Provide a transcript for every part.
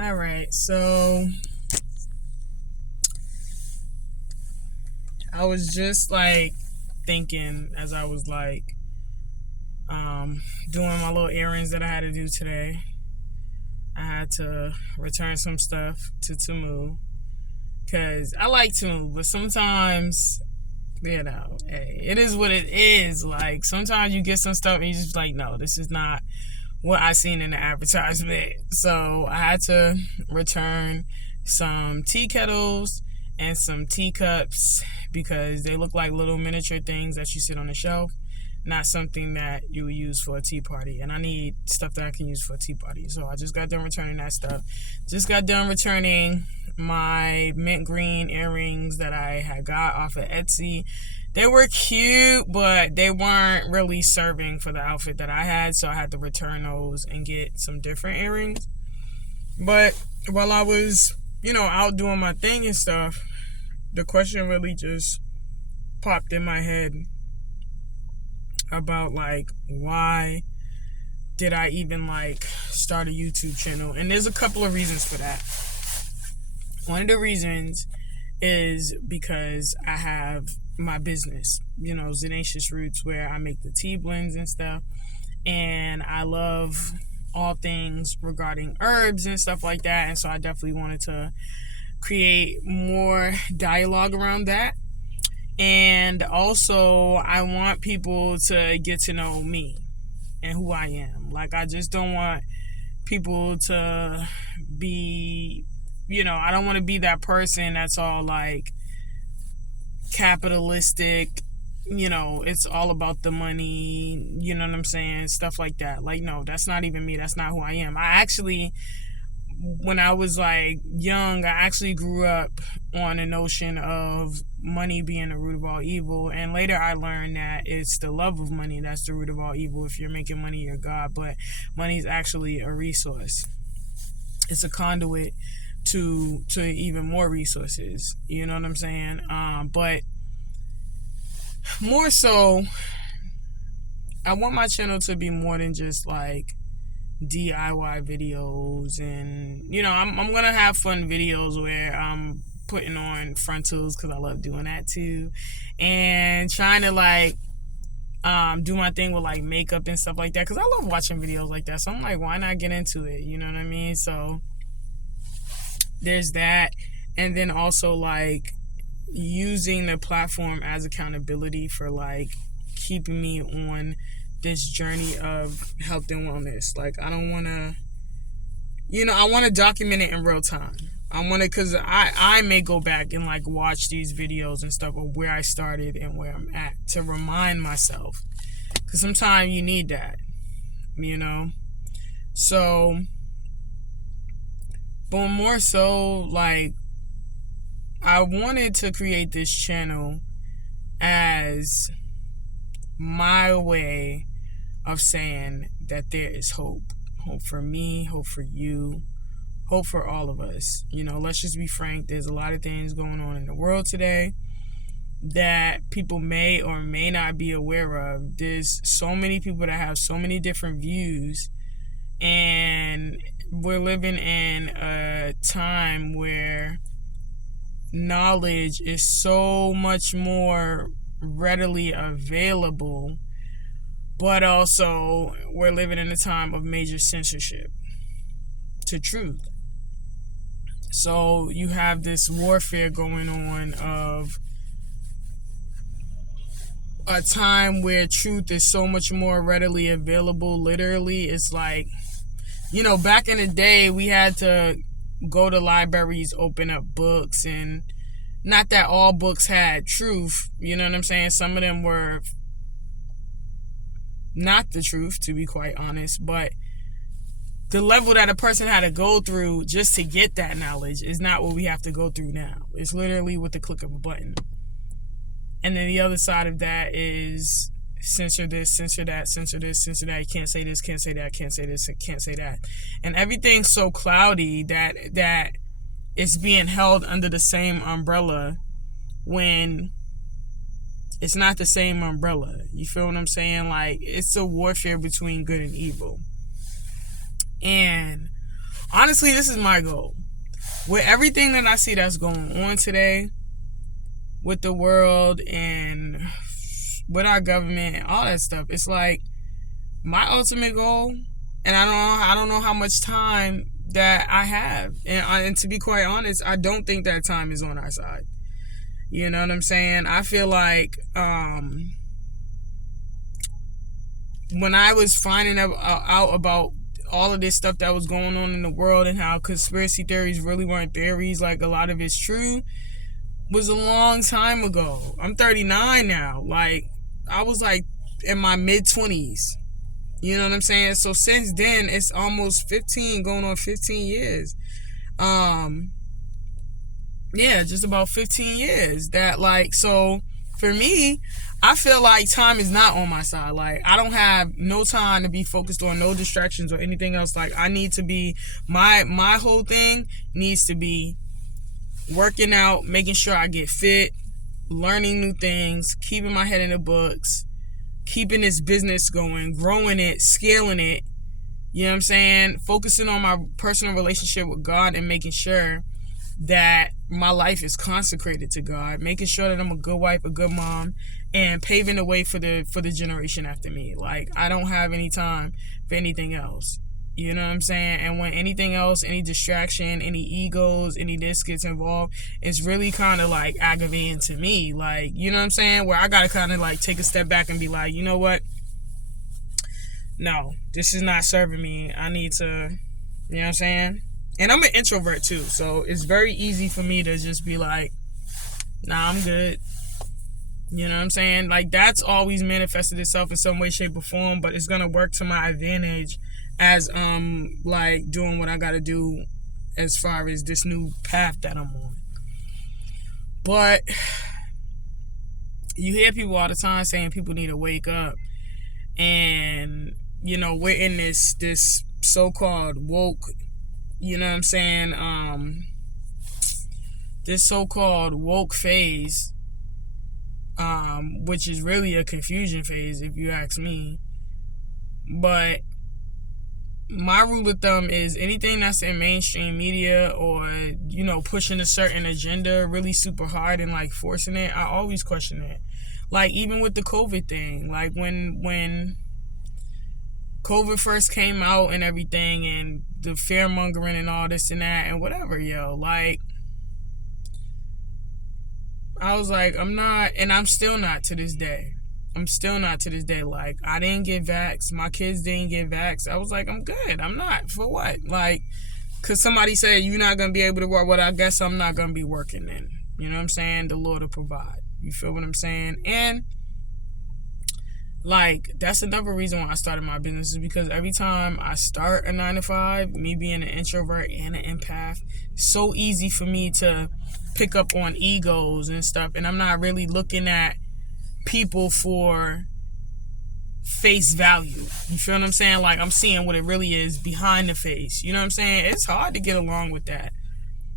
All right, so I was just like thinking as I was like doing my little errands that I had to do today. I had to return some stuff to Temu because I like Temu, but sometimes hey, it is what it is. Like sometimes you get some stuff and you just like, no, this is not what I seen in the advertisement. So I had to return some tea kettles and some teacups because they look like little miniature things that you sit on the shelf, not something that you would use for a tea party. And I need stuff that I can use for a tea party. So I just got done returning that stuff. Just got done returning my mint green earrings that I had got off of Etsy. They were cute, but they weren't really serving for the outfit that I had, so I had to return those and get some different earrings. But while I was, out doing my thing and stuff, the question really just popped in my head about like why did I even like start a YouTube channel? And there's a couple of reasons for that. One of the reasons is because I have my business, Zenacious Roots, where I make the tea blends and stuff. And I love all things regarding herbs and stuff like that. And so I definitely wanted to create more dialogue around that. And also, I want people to get to know me and who I am. Like, I just don't want people to be, I don't want to be that person that's all like capitalistic, it's all about the money, you know what I'm saying? Stuff like that. Like, no, that's not even me. That's not who I am. I actually, when I was like young, I actually grew up on the notion of money being the root of all evil. And later I learned that it's the love of money that's the root of all evil. If you're making money, you're God. But money is actually a resource. It's a conduit to even more resources. You know what I'm saying? But more so, I want my channel to be more than just like DIY videos, and I'm gonna have fun videos where I'm putting on frontals because I love doing that too, and trying to like do my thing with like makeup and stuff like that because I love watching videos like that. So I'm like, why not get into it? You know what I mean? So there's that, and then also like using the platform as accountability for like keeping me on this journey of health and wellness. Like, I don't want to, I want to document it in real time. I want to, because I may go back and like watch these videos and stuff of where I started and where I'm at to remind myself, because sometimes you need that, so, but more so, like, I wanted to create this channel as my way of saying that there is hope. Hope for me, hope for you, hope for all of us. Let's just be frank. There's a lot of things going on in the world today that people may or may not be aware of. There's so many people that have so many different views, and we're living in a time where knowledge is so much more readily available, but also we're living in a time of major censorship to truth. So you have this warfare going on of a time where truth is so much more readily available. Literally, it's like, back in the day, we had to go to libraries, open up books, and not that all books had truth, you know what I'm saying? Some of them were not the truth, to be quite honest, but the level that a person had to go through just to get that knowledge is not what we have to go through now. It's literally with the click of a button. And then the other side of that is censor this, censor that, censor this, censor that. You can't say this, can't say that, can't say this, can't say that. And everything's so cloudy that it's being held under the same umbrella when it's not the same umbrella. You feel what I'm saying? Like, it's a warfare between good and evil. And honestly, this is my goal. With everything that I see that's going on today, with the world and with our government and all that stuff, it's like my ultimate goal, and I don't know how much time that I have, and to be quite honest, I don't think that time is on our side. You know what I'm saying? I feel like when I was finding out about all of this stuff that was going on in the world and how conspiracy theories really weren't theories, like a lot of it's true, was a long time ago. I'm 39 now. Like, I was like in my mid-20s. You know what I'm saying? So since then, it's almost 15, going on 15 years. Yeah, just about 15 years. That, like, so for me, I feel like time is not on my side. Like, I don't have no time to be focused on no distractions or anything else. Like, I need to be, my whole thing needs to be working out, making sure I get fit, learning new things, keeping my head in the books, keeping this business going, growing it, scaling it. You know what I'm saying? Focusing on my personal relationship with God and making sure that my life is consecrated to God, making sure that I'm a good wife, a good mom, and paving the way for the generation after me. Like, I don't have any time for anything else. You know what I'm saying? And when anything else, any distraction, any egos, any this gets involved, it's really kind of like aggravating to me. Like, you know what I'm saying? Where I got to kind of like take a step back and be like, you know what? No, this is not serving me. I need to, you know what I'm saying? And I'm an introvert too. So it's very easy for me to just be like, nah, I'm good. You know what I'm saying? Like, that's always manifested itself in some way, shape, or form, but it's going to work to my advantage as like doing what I got to do as far as this new path that I'm on. But you hear people all the time saying people need to wake up, and you know, we're in this so-called woke, you know what I'm saying, this so-called woke phase, which is really a confusion phase if you ask me. But my rule of thumb is anything that's in mainstream media or, you know, pushing a certain agenda really super hard and like forcing it, I always question it. Like, even with the COVID thing, like when COVID first came out and everything, and the fear mongering and all this and that and whatever, yo, like, I was like, I'm not, and I'm still not to this day. I'm still not to this day. Like, I didn't get vaxxed. My kids didn't get vaxxed. I was like, I'm good. I'm not. For what? Like, because somebody said you're not going to be able to work. Well, I guess I'm not going to be working then. You know what I'm saying? The Lord will provide. You feel what I'm saying? And, like, that's another reason why I started my business, is because every time I start a 9-to-5, me being an introvert and an empath, it's so easy for me to pick up on egos and stuff. And I'm not really looking at people for face value. You feel what I'm saying? Like, I'm seeing what it really is behind the face. You know what I'm saying? It's hard to get along with that.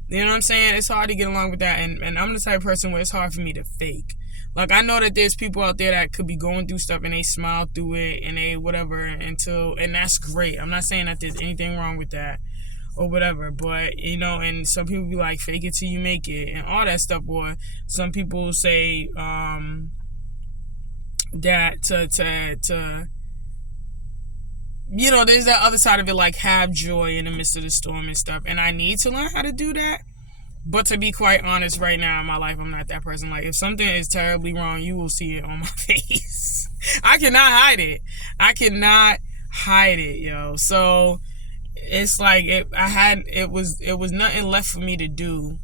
You know what I'm saying? It's hard to get along with that. And I'm the type of person where it's hard for me to fake. Like, I know that there's people out there that could be going through stuff and they smile through it and they whatever and that's great. I'm not saying that there's anything wrong with that or whatever, but, you know, and some people be like, fake it till you make it and all that stuff. Or some people say, that to you know, there's that other side of it, like, have joy in the midst of the storm and stuff, and I need to learn how to do that. But to be quite honest, right now in my life, I'm not that person. Like, if something is terribly wrong, you will see it on my face. I cannot hide it. Yo. So it's like it was nothing left for me to do.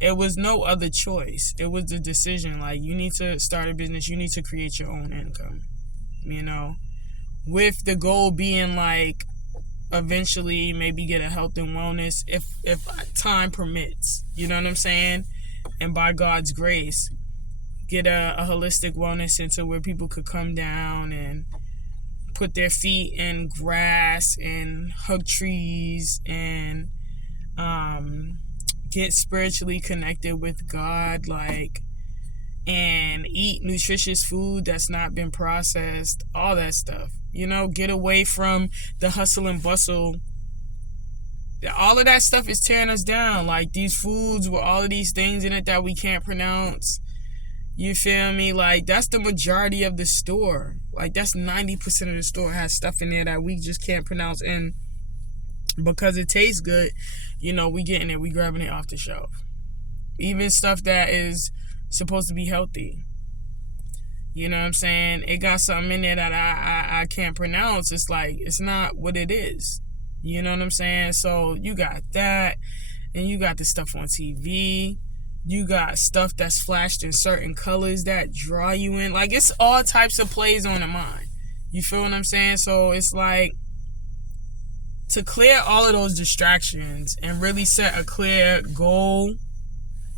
It was no other choice. It was the decision. Like, you need to start a business. You need to create your own income, you know, with the goal being, like, eventually maybe get a health and wellness if time permits. You know what I'm saying? And by God's grace, get a holistic wellness center where people could come down and put their feet in grass and hug trees and get spiritually connected with God, like, and eat nutritious food that's not been processed, all that stuff. You know, get away from the hustle and bustle All of that stuff is tearing us down. Like these foods with all of these things in it that we can't pronounce. You feel me? Like that's the majority of the store. Like that's 90% of the store has stuff in there that we just can't pronounce. And because it tastes good, we getting it. We grabbing it off the shelf. Even stuff that is supposed to be healthy. You know what I'm saying? It got something in there that I can't pronounce. It's like, it's not what it is. You know what I'm saying? So you got that, and you got the stuff on TV. You got stuff that's flashed in certain colors that draw you in. Like, it's all types of plays on the mind. You feel what I'm saying? So it's like, to clear all of those distractions and really set a clear goal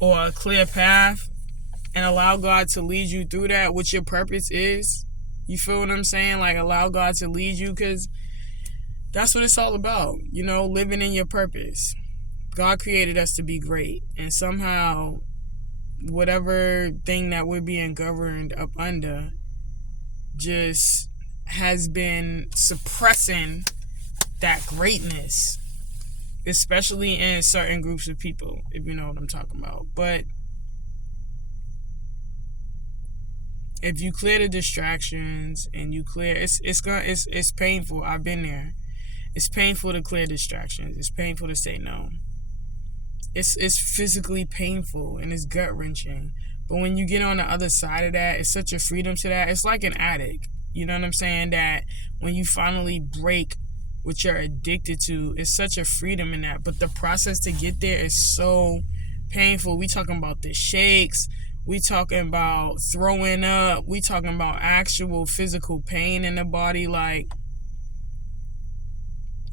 or a clear path and allow God to lead you through that, what your purpose is. You feel what I'm saying? Like, allow God to lead you, because that's what it's all about, living in your purpose. God created us to be great, and somehow whatever thing that we're being governed up under just has been suppressing that greatness, especially in certain groups of people, if you know what I'm talking about. But if you clear the distractions and you clear, it's painful. I've been there. It's painful to clear distractions. It's painful to say no. It's physically painful and it's gut wrenching. But when you get on the other side of that, it's such a freedom to that. It's like an addict. You know what I'm saying? That when you finally break what you're addicted to, it's such a freedom in that. But the process to get there is so painful. We talking about the shakes. We talking about throwing up. We talking about actual physical pain in the body. Like,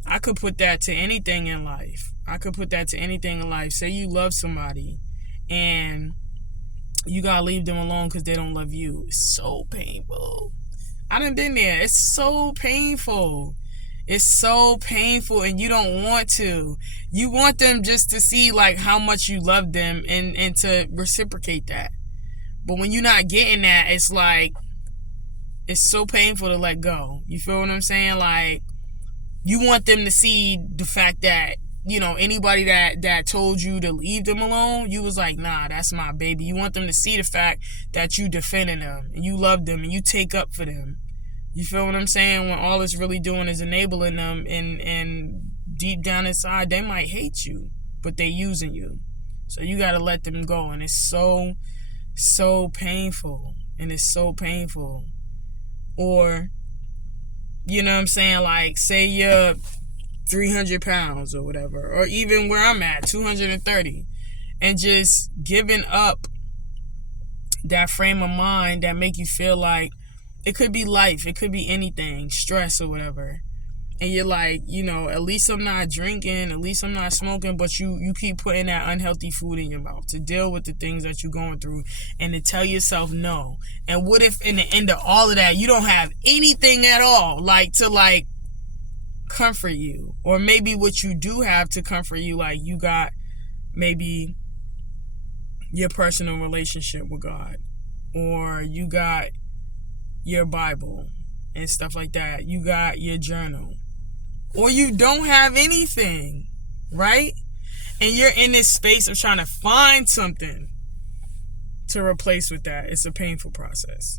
I could put that to anything in life. Say you love somebody and you gotta leave them alone because they don't love you. It's so painful. I done been there. It's so painful. And you don't want to. You want them just to see like how much you love them and to reciprocate that. But when you're not getting that, it's like, it's so painful to let go. You feel what I'm saying? Like, you want them to see the fact that, anybody that told you to leave them alone, you was like, nah, that's my baby. You want them to see the fact that you defending them and you love them and you take up for them. You feel what I'm saying? When all it's really doing is enabling them, and deep down inside, they might hate you, but they using you. So you got to let them go. And it's so, so painful. Or, you know what I'm saying? Like, say you're 300 pounds or whatever, or even where I'm at, 230, and just giving up that frame of mind that make you feel like it could be life, it could be anything, stress or whatever. And you're like, at least I'm not drinking, at least I'm not smoking, but you keep putting that unhealthy food in your mouth to deal with the things that you're going through and to tell yourself no. And what if in the end of all of that, you don't have anything at all, like to like comfort you? Or maybe what you do have to comfort you, like you got maybe your personal relationship with God, or you got your Bible and stuff like that. You got your journal. Or you don't have anything, right? And you're in this space of trying to find something to replace with that. It's a painful process.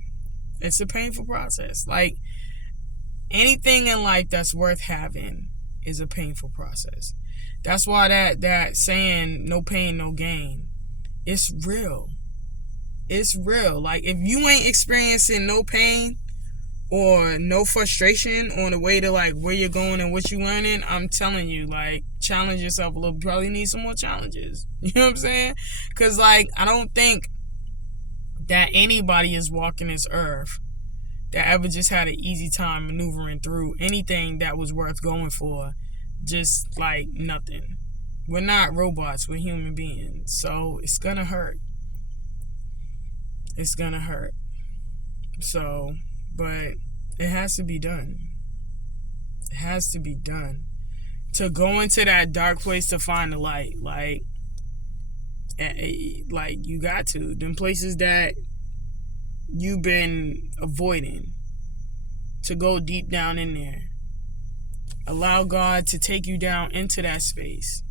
Like, anything in life that's worth having is a painful process. That's why that saying, no pain, no gain, it's real. Like, if you ain't experiencing no pain or no frustration on the way to like where you're going and what you're learning, I'm telling you, like, challenge yourself a little. You probably need some more challenges. You know what I'm saying? Because, like, I don't think that anybody is walking this earth that ever just had an easy time maneuvering through anything that was worth going for. Just like nothing. We're not robots, we're human beings. So it's gonna hurt. So, but it has to be done. To go into that dark place to find the light. Like you got to. Them places that you've been avoiding. To go deep down in there. Allow God to take you down into that space.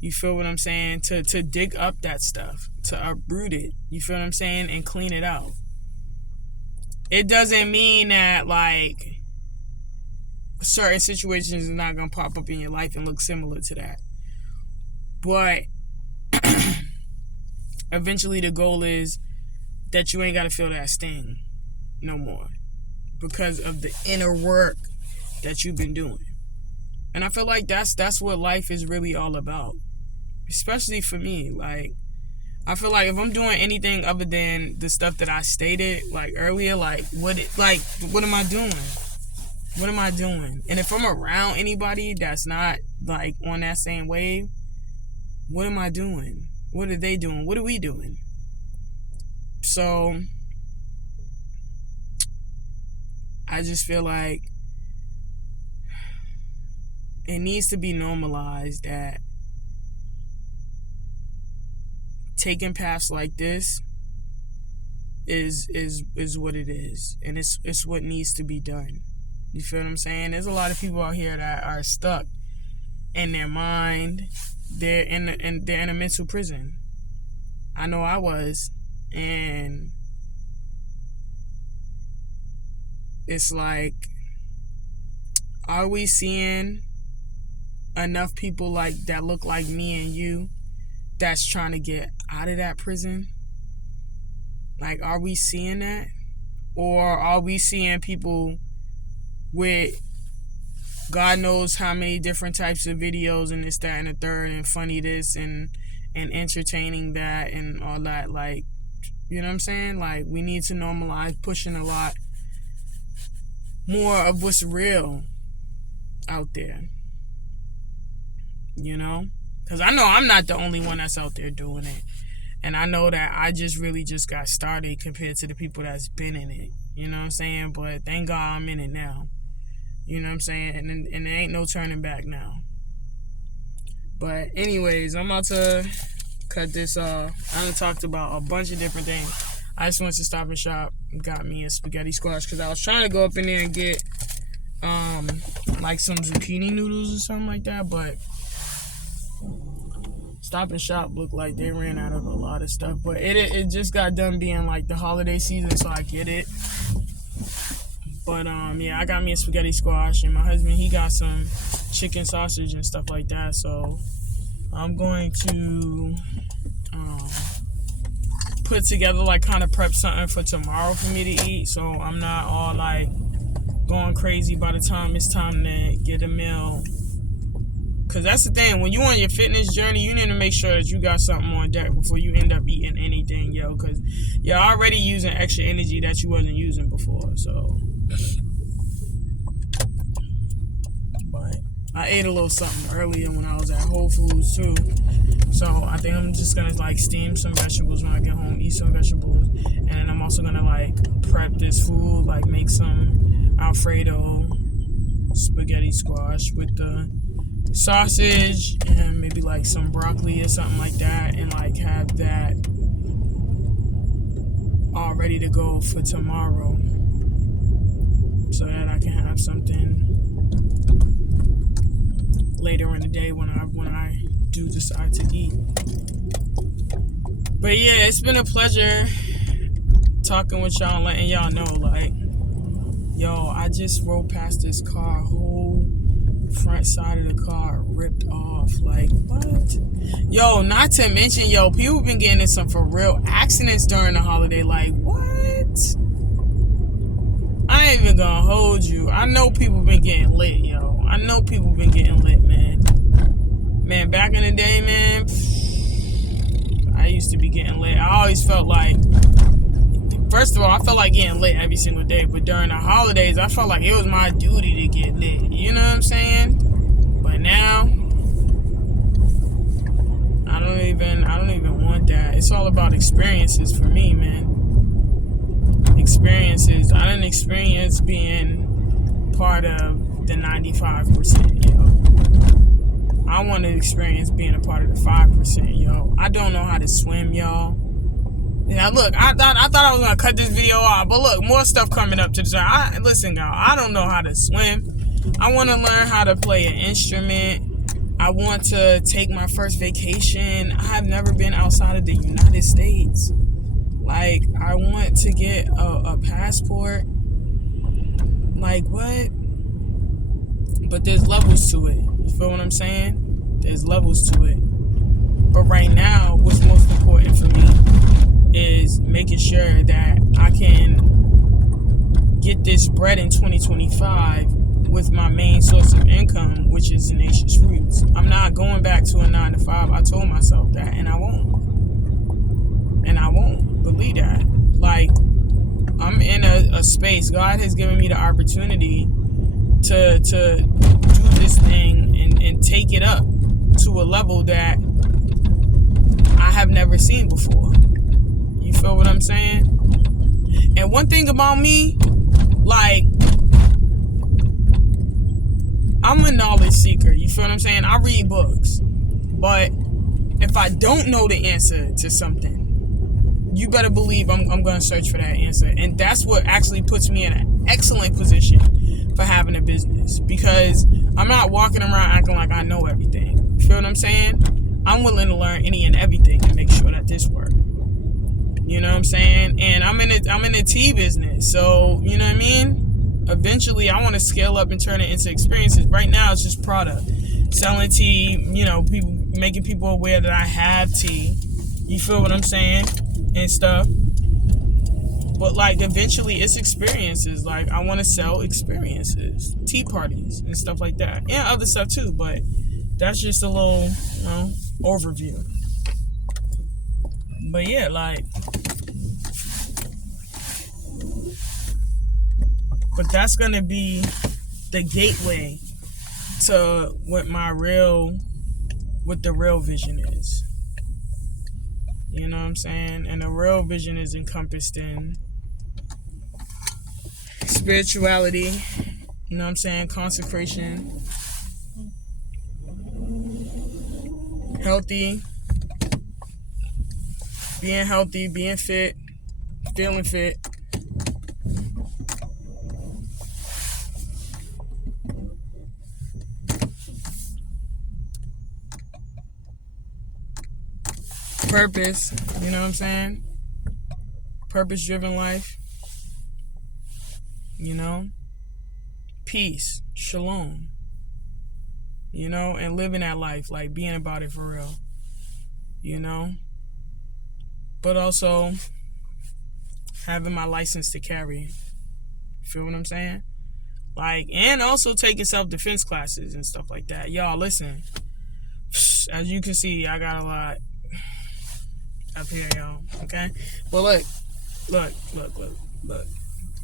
You feel what I'm saying? To dig up that stuff, to uproot it. You feel what I'm saying? And clean it out. It doesn't mean that, like, certain situations are not going to pop up in your life and look similar to that. But eventually the goal is that you ain't got to feel that sting no more because of the inner work that you've been doing. And I feel like that's what life is really all about. Especially for me. Like, I feel like if I'm doing anything other than the stuff that I stated like earlier, like what am I doing? What am I doing? And if I'm around anybody that's not like on that same wave, what am I doing? What are they doing? What are we doing? So I just feel like it needs to be normalized that taking paths like this is what it is, and it's what needs to be done. You feel what I'm saying? There's a lot of people out here that are stuck in their mind. They're in a mental prison. I know I was, and it's like, are we seeing enough people like that look like me and you that's trying to get out of that prison? Like, are we seeing that? Or are we seeing people with God knows how many different types of videos and this, that, and the third, and funny this and entertaining that and all that? Like, you know what I'm saying? Like, we need to normalize pushing a lot more of what's real out there. You know? Because I know I'm not the only one that's out there doing it. And I know that I really got started compared to the people that's been in it. You know what I'm saying? But thank God I'm in it now. You know what I'm saying? And there ain't no turning back now. But anyways, I'm about to cut this off. I done talked about a bunch of different things. I just went to Stop and Shop and got me a spaghetti squash because I was trying to go up in there and get like some zucchini noodles or something like that, but Stop and Shop looked like they ran out of a lot of stuff. But it just got done being like the holiday season, so I get it. But yeah, I got me a spaghetti squash, and my husband, he got some chicken sausage and stuff like that. So I'm going to put together, like, kind of prep something for tomorrow for me to eat, so I'm not all like going crazy by the time it's time to get a meal. Because that's the thing, when you on your fitness journey, you need to make sure that you got something on deck before you end up eating anything, yo. Because you're already using extra energy that you wasn't using before, so. But I ate a little something earlier when I was at Whole Foods, too. So I think I'm just going to, like, steam some vegetables when I get home, eat some vegetables. And then I'm also going to, like, prep this food, like, make some Alfredo spaghetti squash with the sausage and maybe like some broccoli or something like that, and like have that all ready to go for tomorrow so that I can have something later in the day when I do decide to eat. But yeah, it's been a pleasure talking with y'all and letting y'all know, like, yo, I just rode past this car, whole front side of the car ripped off. Like, what? Yo, not to mention, yo, people been getting in some for real accidents during the holiday. Like, what? I ain't even gonna hold you. I know people been getting lit, yo. I know people been getting lit, man. Man, back in the day, man, I used to be getting lit. I always felt like, first of all, I felt like getting lit every single day, but during the holidays, I felt like it was my duty to get lit. You know what I'm saying? But now, I don't even want that. It's all about experiences for me, man. Experiences. I didn't experience being part of the 95%, yo. I want to experience being a part of the 5%, yo. I don't know how to swim, y'all. Yeah, look, I thought I was going to cut this video off, but look, more stuff coming up to the side. Listen, y'all, I don't know how to swim. I want to learn how to play an instrument. I want to take my first vacation. I have never been outside of the United States. Like, I want to get a passport. Like, what? But there's levels to it. You feel what I'm saying? There's levels to it. But right now, what's most important for me is making sure that I can get this bread in 2025 with my main source of income, which is the Nation's Roots. I'm not going back to a 9 to 5. I told myself that, and I won't. And I won't. Believe that. Like, I'm in a space. God has given me the opportunity to do this thing and take it up to a level that I have never seen before. You feel what I'm saying? And one thing about me, like, I'm a knowledge seeker. You feel what I'm saying? I read books. But if I don't know the answer to something, you better believe I'm going to search for that answer. And that's what actually puts me in an excellent position for having a business. Because I'm not walking around acting like I know everything. You feel what I'm saying? I'm willing to learn any and everything and make sure that this works. You know what I'm saying? And I'm in a tea business. So, you know what I mean? Eventually, I want to scale up and turn it into experiences. Right now, it's just product. Selling tea, you know, people making people aware that I have tea. You feel what I'm saying? And stuff. But, like, eventually, it's experiences. Like, I want to sell experiences. Tea parties and stuff like that. And other stuff, too. But that's just a little, you know, overview. But, yeah, like... But that's going to be the gateway to what the real vision is. You know what I'm saying? And the real vision is encompassed in spirituality, you know what I'm saying? Consecration, healthy, being fit, feeling fit. Purpose, you know what I'm saying? Purpose-driven life, you know? Peace, shalom, you know? And living that life, like being about it for real, you know? But also having my license to carry. Feel what I'm saying? Like, and also taking self-defense classes and stuff like that. Y'all, listen. As you can see, I got a lot up here, y'all. Okay? Well, look.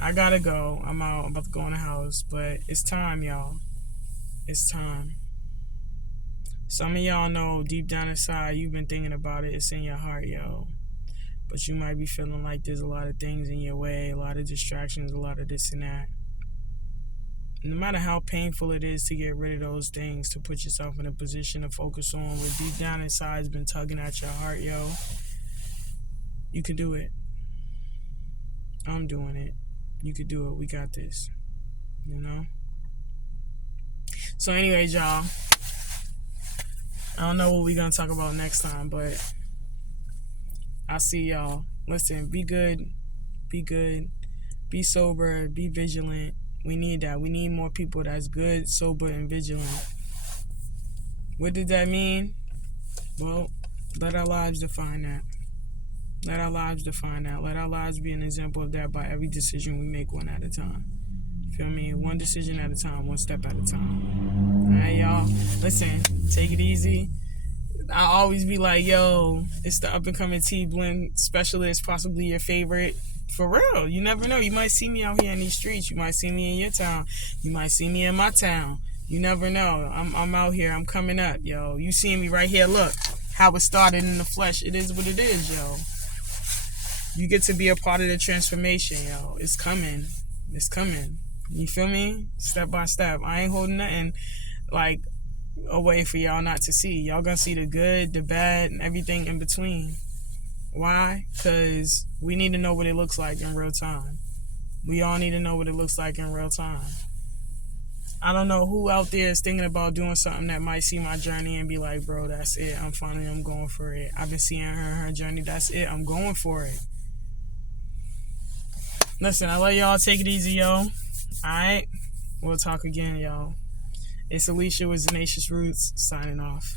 I gotta go. I'm out. I'm about to go in the house. But it's time, y'all. It's time. Some of y'all know deep down inside, you've been thinking about it. It's in your heart, yo. But you might be feeling like there's a lot of things in your way, a lot of distractions, a lot of this and that. No matter how painful it is to get rid of those things, to put yourself in a position to focus on what deep down inside has been tugging at your heart, yo, you can do it. I'm doing it. You could do it. We got this. You know? So anyways, y'all, I don't know what we're going to talk about next time, but I'll see y'all. Listen, be good. Be sober. Be vigilant. We need that. We need more people that's good, sober, and vigilant. What did that mean? Well, let our lives define that. Let our lives be an example of that by every decision we make one at a time. Feel me? One decision at a time, one step at a time. All right, y'all? Listen, take it easy. I always be like, yo, it's the up-and-coming tea blend specialist, possibly your favorite. For real, you never know. You might see me out here in these streets. You might see me in your town. You might see me in my town. You never know. I'm out here. I'm coming up, yo. You see me right here. Look how it started in the flesh. It is what it is, yo. You get to be a part of the transformation, yo. It's coming. It's coming. You feel me? Step by step. I ain't holding nothing like away for y'all not to see. Y'all gonna see the good, the bad, and everything in between. Why? Because we need to know what it looks like in real time. We all need to know what it looks like in real time. I don't know who out there is thinking about doing something that might see my journey and be like, bro, that's it. I'm going for it. I've been seeing her journey. That's it. I'm going for it. Listen, I let y'all take it easy, yo. All right? We'll talk again, y'all. It's Alicia with Zanacious Roots signing off.